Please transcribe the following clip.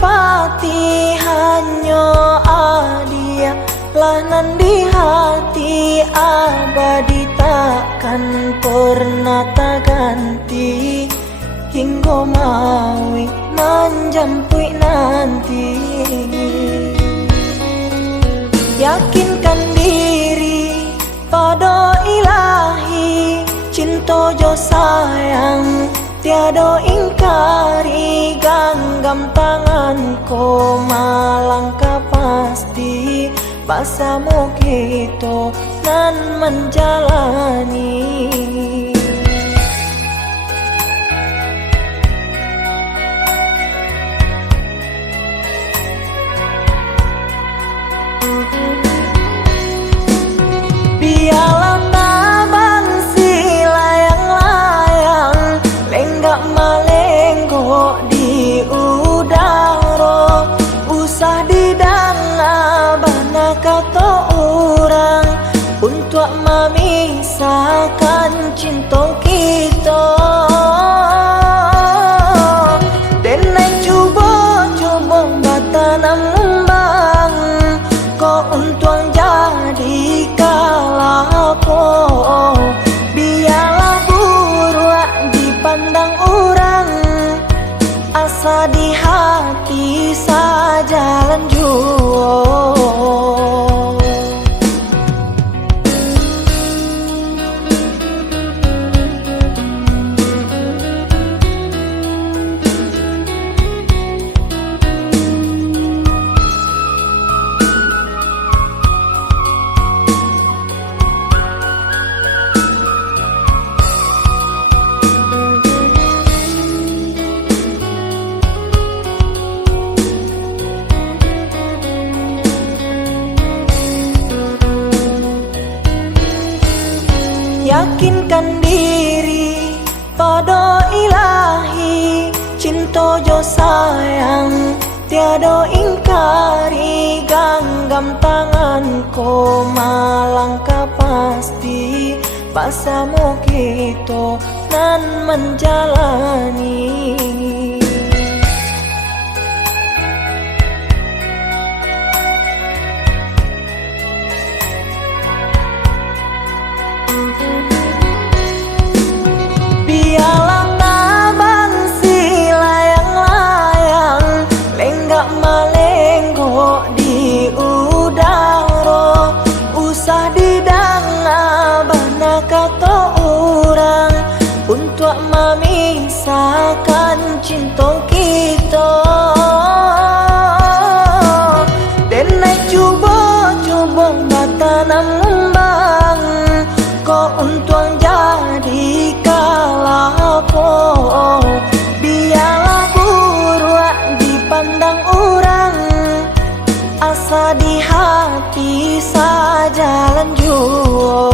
pati hanya adia lanan di hati abadi takkan pernah tak ganti hingga maui menjampui nanti. Yakinkan diri pada ilahi, cinta jo sayang tiada ingkari, genggam tanganku malangkah pasti pasamu gitu nan menjalani. Biarlah tabang si layang-layang lenggak malenggok di udara, usah didanga bana kata orang untuk memisahkan cinta kita. Dan naik coba-coba batanam ngembang kau untung jadi kalako. Biarlah buruk dipandang orang, asa di hati saja lanjut. Yakinkan diri pada ilahi, cinta jo sayang tiada ingkari, genggam tanganku malangkah pasti pasamu gitu nan menjalani. Biarlah tabang si layang-layang lenggak malenggok di udara, usah didanga bana kata orang untuk memisahkan cinta kita. Dan naik coba-coba batanam ngembang kau untung jadi kalako. Biarlah buruk dipandang orang, asa di hati saja lanjut.